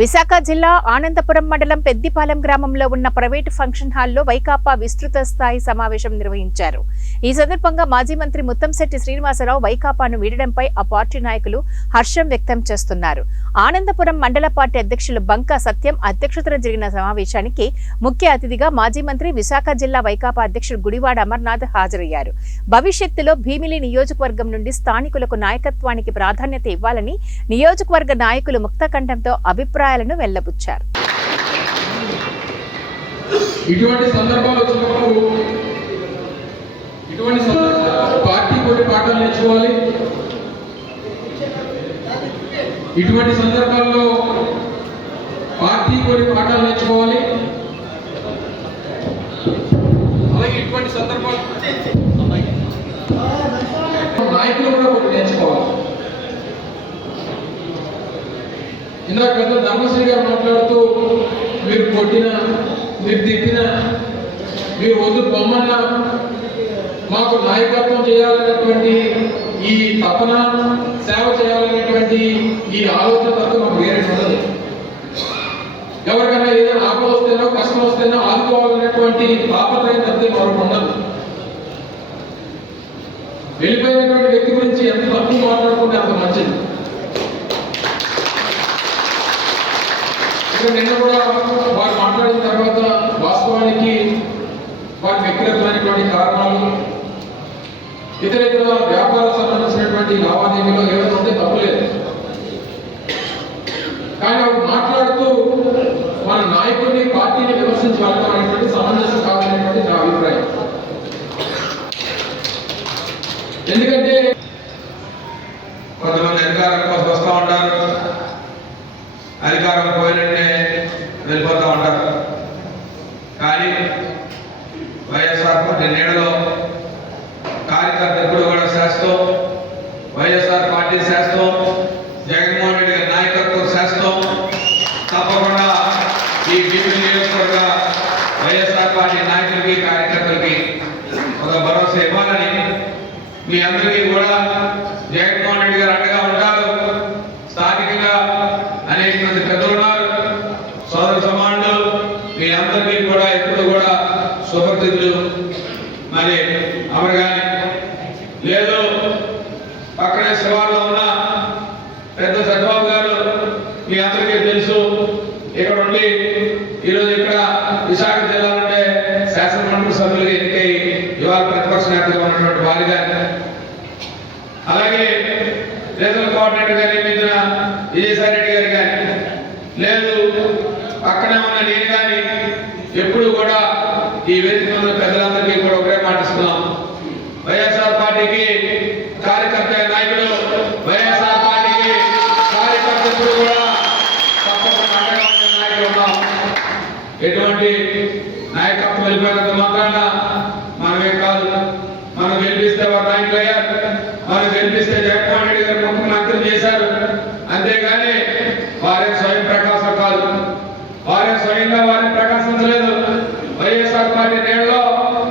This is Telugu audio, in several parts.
విశాఖ జిల్లా ఆనందపురం మండలం పెద్దిపాలెం గ్రామంలో ఉన్న ప్రైవేటు ఫంక్షన్ హాల్లో వైకాపా విస్తృత స్థాయి సమావేశం నిర్వహించారు. ఈ సందర్భంగా మాజీ మంత్రి ముత్తంశెట్టి శ్రీనివాసరావు వైకాపాను వీడడంపై ఆ పార్టీ నాయకులు హర్షం వ్యక్తం చేస్తున్నారు. ఆనందపురం మండల పార్టీ అధ్యక్షులు బంకా సత్యం అధ్యక్షతన జరిగిన సమావేశానికి ముఖ్య అతిథిగా మాజీ మంత్రి, విశాఖ జిల్లా వైకాపా అధ్యక్షుడు గుడివాడ అమర్నాథ్ హాజరయ్యారు. భవిష్యత్తులో భీమిలి నియోజకవర్గం నుండి స్థానికులకు నాయకత్వానికి ప్రాధాన్యత ఇవ్వాలని నియోజకవర్గ నాయకులు ముక్తకంఠంతో అభిప్రాయాలను వెల్లబుచ్చారు. ఇటువంటి సందర్భాలు వచ్చినప్పుడు పార్టీ కొన్ని పాఠాలు నేర్చుకోవాలి. ఇటువంటి సందర్భాల్లో పార్టీ కొన్ని పాఠాలు నేర్చుకోవాలి. అలాగే ఇటువంటి సందర్భాలు నాయకులు కూడా కొన్ని నేర్చుకోవాలి. ఇందాక పెద్ద ధర్మశ్రీ గారు మాట్లాడుతూ మీరు కొట్టినా, మీరు తిట్టినా, మీరు వద్దు బొమ్మన్నా మాకు నాయకత్వం చేయాలనేటువంటి ఈ తపన, సేవ చేయాలనేటువంటి ఈ ఆలోచన తప్ప మాకు వేరే ఉండదు. ఎవరికైనా ఏదైనా ఆపద వస్తేనో కష్టం వస్తేనో ఆదుకోవాలనేటువంటి తాపత్రయం తప్పితే మరొకటి ఉండదు. వెళ్ళిపోయినటువంటి వ్యక్తి గురించి ఎంత తప్పు మాట్లాడుకుంటే అంత మంచిది. నిన్న కూడా వారు మాట్లాడిన తర్వాత వాస్తవానికి వారి వ్యక్తిగతమైనటువంటి కారణాలు, ఇతర వ్యాపార సంబంధించినటువంటి లావాదేవీలో ఏమైనా ఉంటే తప్పులేదు. కానీ అవి మాట్లాడుతూ మన నాయకుడిని, పార్టీని విమర్శించి వెళ్ళడం అనేటువంటి సమంజసం కాదనేటువంటి నా అభిప్రాయం. ఎందుకంటే కొంతమంది అధికారం కోసం వస్తూ ఉంటారు, అధికారం పోయినట్టే వెళ్ళిపోతూ ఉంటారు. కానీ వైఎస్ఆర్ పార్టీ నీడలో కార్యకర్త ఎప్పుడు కూడా శాస్త్రం, వైఎస్ఆర్ పార్టీ శాస్త్రం, జగన్మోహన్ రెడ్డి గారి నాయకత్వం శాస్త్రం. తప్పకుండా ఈ భీమిలి నియోజకవర్గ వైఎస్ఆర్ పార్టీ నాయకులకి, కార్యకర్తలకి ఒక భరోసా ఇవ్వాలని మీ అందరికీ కూడా జగన్మోహన్ రెడ్డి గారు అండగా ఉంటారు. స్థానికంగా అనేక మంది పెద్దలు ఉన్నారు, సోదర సమానులు, మీ అందరికీ కూడా ఎప్పుడు కూడా శుభతిథులు. మరి అమరగాని లేదు, పక్కనే శివార్లో ఉన్న పెద్ద సద్బాబు గారు మీ అందరికీ తెలుసు. ఇక్కడ ఉండి ఈరోజు ఇక్కడ విశాఖ జిల్లా నుండే శాసనమండలి సభ్యులుగా ఎన్నికై ఇవాళ ప్రతిపక్ష నేతగా ఉన్నటువంటి వారి గారు, అలాగే రీజనల్ కోఆర్డినేటర్ గా నియమించిన విజయసాయి రెడ్డి గారు కానీ, లేదు పక్కనే ఉన్న నేను కానీ ఎప్పుడు కూడా ఈ వేదిక ఉన్న పెద్దలందరికీ కూడా ఒకటే మాటిస్తున్నాం. వైఎస్ఆర్ పార్టీకి కార్యకర్త నాయకుడు, వైఎస్ఆర్ పార్టీకి కార్యకర్త ఎప్పుడు కూడా తప్పకుండా అండగా ఉండే నాయకులు ఉన్నాం. ఎటువంటి నాయకత్వం వెళ్ళిపోయినంత మాత్రాన మనమే కాదు, మనం గెలిపిస్తే వారు నాయకులు అయ్యారు, మనం గెలిపిస్తే జగన్మోహన్ రెడ్డి గారు ముఖ్యమంత్రి చేశారు. అంతేగాని వారే స్వయం ప్రకాశం కాదు, వారే స్వయంగా వారిని ప్రకాశించలేదు. వైఎస్ఆర్ పార్టీ నేడలో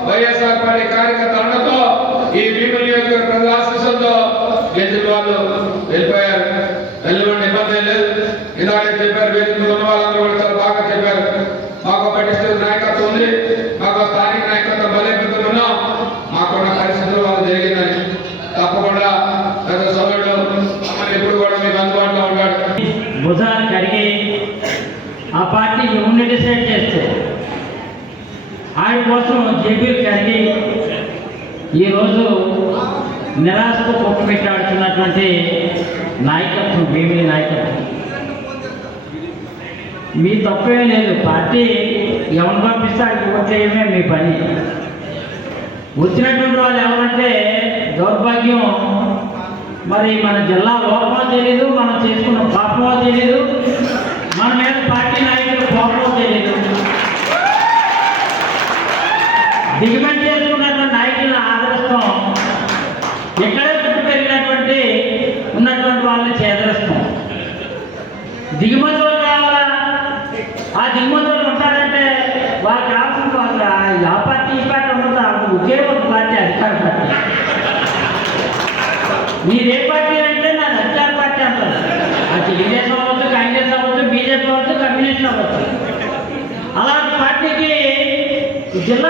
వైఎస్ఆర్ పార్టీ కార్యకర్త అండతో ఈ భీమిలి నియోజకవర్గ ప్రజల ఆశీస్సులతో గెలిచిన వాళ్ళు వెళ్ళిపోయారు. వెళ్ళిపోయిన ఇబ్బంది లేదు. ఇలాగే చెప్పారు, వేదికలు ఉన్న వాళ్ళందరూ కూడా చాలా బాగా చెప్పారు. మాకు పట్టిస్తున్న నాయకత్వం ఉంది, మాకు స్థానిక నాయకత్వం బలపడుతూ ఉన్నాం, మాకున్న పరిస్థితులు వాళ్ళు జరిగిందని. తప్పకుండా పెద్ద సభ్యుడు ఎప్పుడు కూడా మీకు అందుబాటులో ఉంటాడు. భుజాన్ని కడిగి ఆ పార్టీ ఎవరిని డిసైడ్ చేస్తే ఆయన కోసం జేబీలు కడిగి ఈరోజు నిరాశకు కొట్టుపెట్టాడుతున్నటువంటి నాయకత్వం భీమిలి నాయకత్వం. మీ తప్పే లేదు, పార్టీ ఎవరిని పంపిస్తే అది ఓట్లేయమే మీ పని. వచ్చినటువంటి వాళ్ళు ఎవరంటే దౌర్భాగ్యం, మరి మన జిల్లా లోపమో తెలీదు, మనం చేసుకున్న పాపమో తెలీదు, మన మీద పార్టీ నాయకులు కోపమో తెలీదు. దిగుమతి చేసుకున్నటువంటి నాయకులను ఆదరిస్తాం, ఎక్కడే పుట్టి పెరిగినటువంటి ఉన్నటువంటి వాళ్ళని చేదరిస్తాం. దిగుమతులు కావాలా, ఆ దిగుమతులు ఉంటారంటే వారు కావాల్సిన వాళ్ళు ఆ పార్టీ ఈ పార్టీ ఉండదు, ఒకే ఒక పార్టీ అధికార పార్టీ. మీరే పార్టీ అంటే నాది అధికార పార్టీ అంటారు. ఆ తెలుగుదేశం అవ్వచ్చు, కాంగ్రెస్ అవ్వచ్చు, బీజేపీ ఉండవచ్చు. అలాంటి పార్టీకి జిల్లా